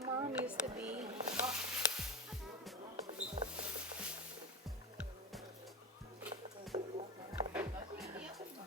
your mom used to be.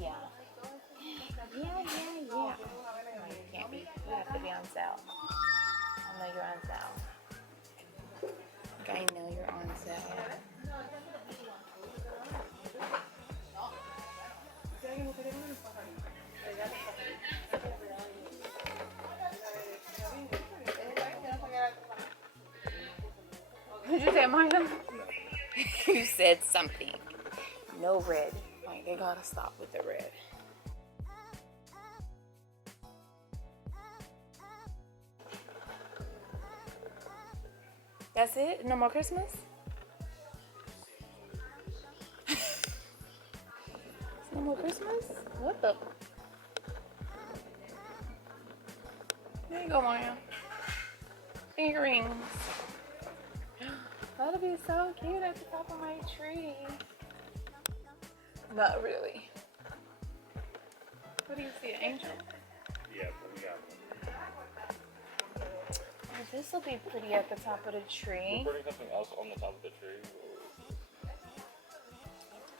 Yeah. Yeah. No, you can't be. You have to be on sale. I know you're on sale. I know you're on sale. Did you say Martha? You said something. No red. Like, they gotta stop with the red. That's it? No more Christmas? No more Christmas? What the? There you go, Mario. Earrings. That'll be so cute at the top of my tree. Not really. What do you see, an angel? Yeah, we got one. Oh, this will be pretty at the top of the tree. We're putting something else on the top of the tree.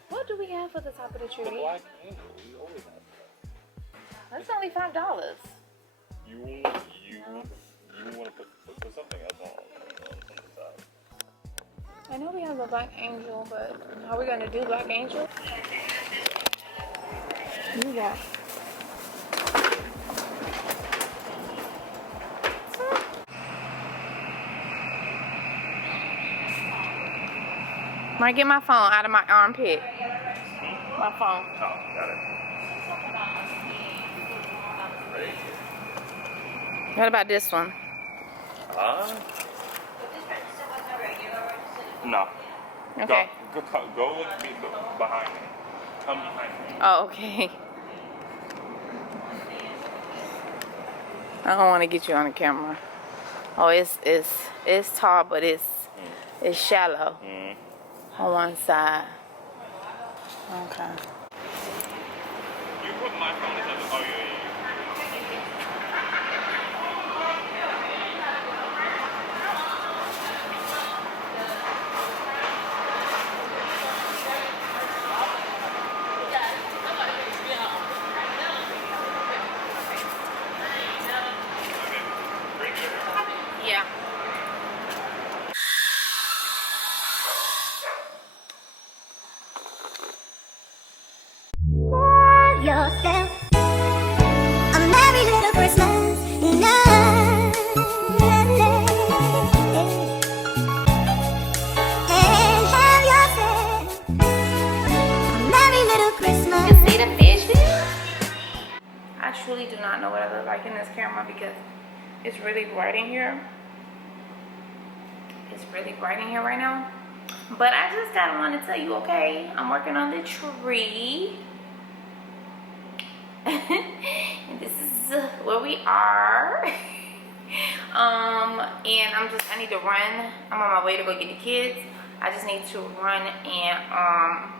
What do we have at the top of the tree? The black angel. We always have that. That's only $5. You want to put something else on the side. I know we have a black angel, but are we gonna do black angel? Yeah. Might get my phone out of my armpit. My phone. Oh, got it. Ready? What about this one? No. Okay. Go with me behind me. Come behind me. Oh, okay. I don't want to get you on the camera. Oh, it's tall, but it's shallow on one side. Okay. You put my phone in the. Oh yeah. Yeah. Yourself a merry little Christmas night, and have yourself a merry little Christmas. You see the fish? I truly do not know what I look like in this camera because it's really bright in here. It's really bright in here right now. But I just kind of want to tell you, okay, I'm working on the tree. And this is where we are. And I need to run. I'm on my way to go get the kids. I just need to run and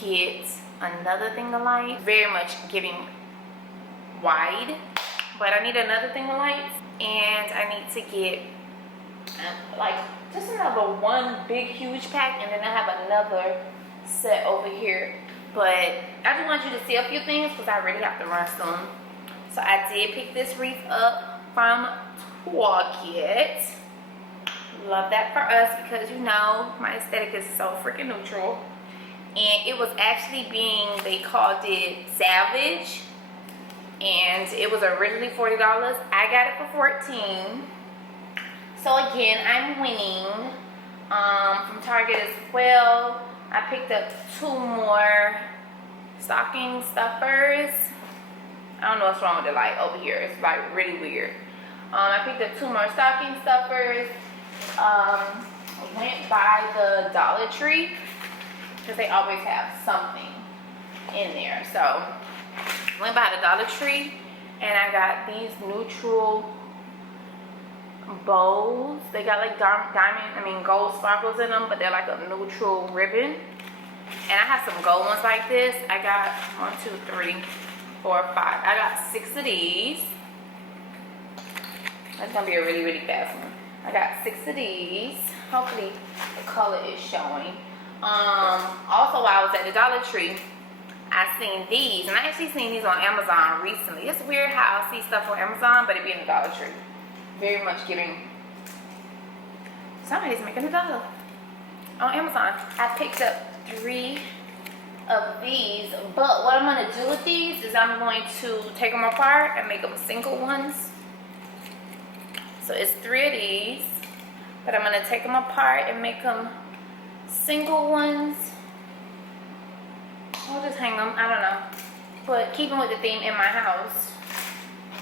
get another thing of lights. Very much giving wide, but I need another thing of lights, and I need to get like just another one big huge pack, and then I have another set over here. But I just want you to see a few things because I really have to run soon. So I did pick this wreath up from Target. Love that for us because, you know, my aesthetic is so freaking neutral. And it was actually they called it Savage, and it was originally $40. I got it for $14. So again, I'm winning from Target as well. I picked up 2 more stocking stuffers. I don't know what's wrong with the light over here. It's like really weird. I picked up 2 more stocking stuffers. Went by the Dollar Tree because they always have something in there. So went by the Dollar Tree and I got these neutral bows. They got like gold sparkles in them, but they're like a neutral ribbon. And I have some gold ones like this. I got 1, 2, 3, 4, 5. I got 6 of these. That's gonna be a really, really fast one. I got 6 of these. Hopefully the color is showing. Also while I was at the Dollar Tree, I seen these, and I actually seen these on Amazon recently. It's weird how I see stuff on Amazon, but it be in the Dollar Tree. Very much giving. Somebody's making $1 on Amazon. I picked up 3 of these, but what I'm gonna do with these is I'm going to take them apart and make them single ones. So it's 3 of these, but I'm gonna take them apart and make them single ones. I'll just hang them, I don't know. But keeping with the theme in my house,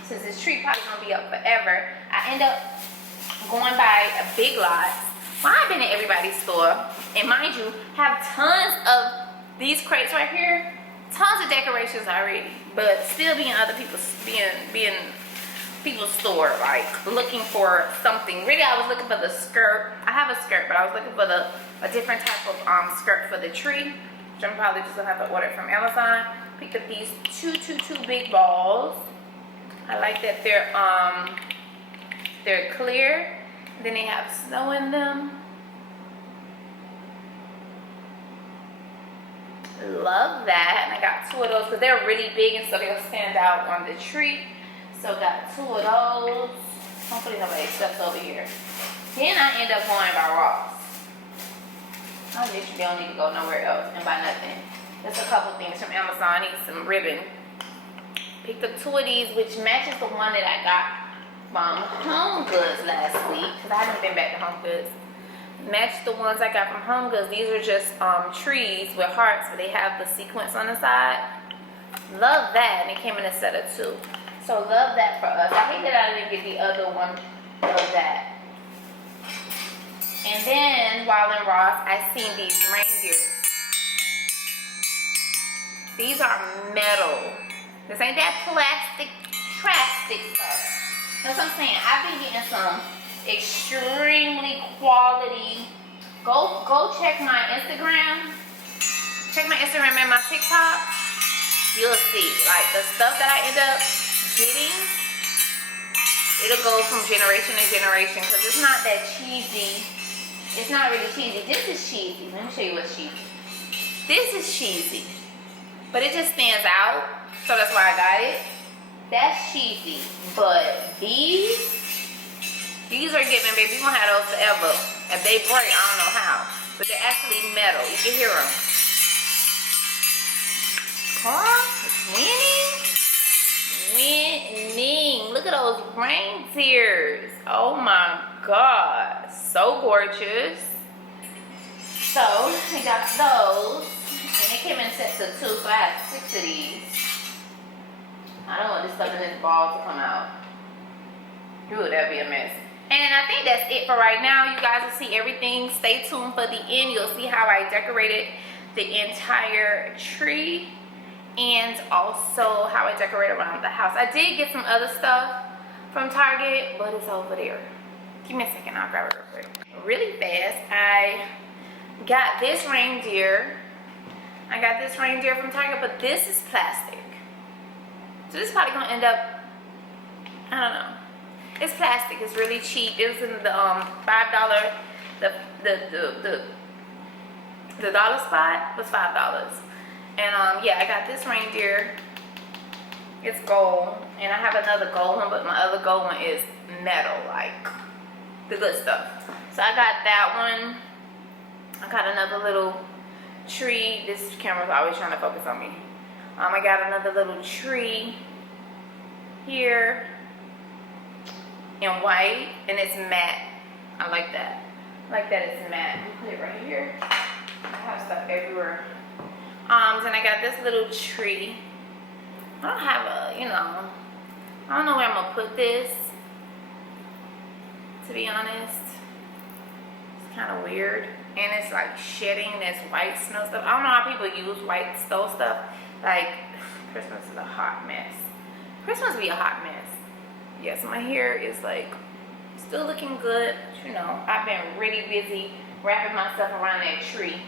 since this tree probably gonna be up forever, I end up going by a Big Lots. Well, I've been in everybody's store, and mind you, have tons of these crates right here, tons of decorations already, but still being other people's, being people's store, like looking for something. Really, I was looking for the skirt. I have a skirt, but I was looking for a different type of skirt for the tree, which I'm probably just gonna have to order from Amazon. Picked up these two big balls. I like that they're clear. Then they have snow in them. Love that. And I got 2 of those because they're really big and so they'll stand out on the tree. So got 2 of those. Hopefully nobody steps over here. Then I end up going by Ross. I literally don't need to go nowhere else and buy nothing. There's a couple things from Amazon. I need some ribbon. Picked up 2 of these, which matches the one that I got from Home Goods last week, because I haven't been back to Home Goods. Match the ones I got from Home Goods. These are just trees with hearts, but they have the sequence on the side. Love that, and it came in a set of 2. So love that for us. I hate that I didn't get the other one of that. And then while in Ross, I seen these reindeers. These are metal. This ain't that plastic stuff. That's what I'm saying. I've been getting some extremely quality. Go check my Instagram. Check my Instagram and my TikTok. You'll see. Like the stuff that I end up getting, it'll go from generation to generation because it's not that cheesy. It's not really cheesy. This is cheesy. Let me show you what's cheesy. This is cheesy. But it just stands out. So that's why I got it. That's cheesy. But these are giving, baby. You're going to have those forever. If they break, I don't know how. But they're actually metal. You can hear them. Car is winning. Look at those reindeers. Oh my God. So gorgeous. So, I got those. And they came in sets of 2, so I have 6 of these. I don't want this stuff in this ball to come out. Ooh, that'd be a mess. And I think that's it for right now. You guys will see everything. Stay tuned for the end. You'll see how I decorated the entire tree. And also how I decorate around the house. I did get some other stuff from Target, but it's over there. Give me a second, I'll grab it real quick. Really fast, I got this reindeer. I got this reindeer from Target, but this is plastic. So this is probably gonna end up, I don't know. It's plastic, it's really cheap. It was in the $5, the dollar spot was $5. And yeah, I got this reindeer. It's gold. And I have another gold one, but my other gold one is metal, like the good stuff. So I got that one. I got another little tree. This camera's always trying to focus on me. I got another little tree here in white, and it's matte. I like that. I like that it's matte. Put it right here. I have stuff everywhere. Then I got this little tree. I don't have a, you know, I don't know where I'm gonna put this, to be honest. It's kind of weird. And it's like shedding this white snow stuff. I don't know how people use white snow stuff. Like, Christmas is a hot mess. Christmas be a hot mess. Yes, my hair is like still looking good. You know, I've been really busy wrapping myself around that tree.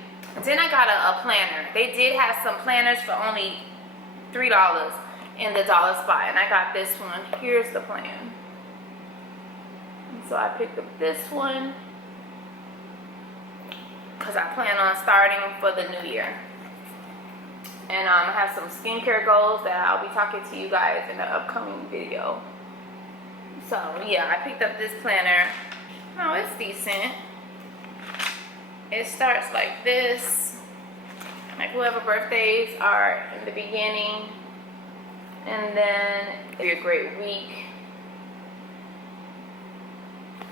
Then I got a planner. They did have some planners for only $3 in the dollar spot, and I got this one. Here's the plan. And so I picked up this one because I plan on starting for the new year. And I have some skincare goals that I'll be talking to you guys in the upcoming video. So yeah, I picked up this planner. Oh, it's decent. It starts like this. Like whoever birthdays are in the beginning. And then it'll be a great week.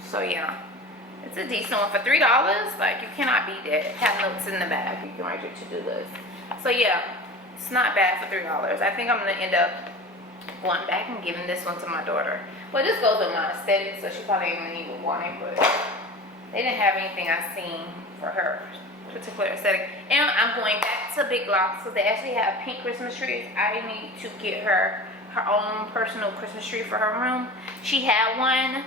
So yeah, it's a decent one for $3. Like you cannot beat that. Have notes in the back. You can write your to-do list. So yeah, it's not bad for $3. I think I'm gonna end up going back and giving this one to my daughter. Well, this goes with my aesthetic, so she probably ain't even want it, but they didn't have anything I seen for her particular aesthetic. And I'm going back to Big Lots because they actually have pink Christmas trees. I need to get her own personal Christmas tree for her room. She had one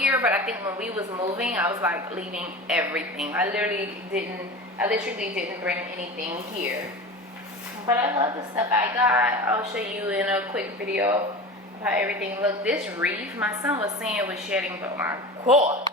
year, but I think when we was moving, I was like leaving everything. I literally didn't bring anything here. But I love the stuff I got. I'll show you in a quick video how everything looked. This wreath, my son was saying it was shedding, but my God,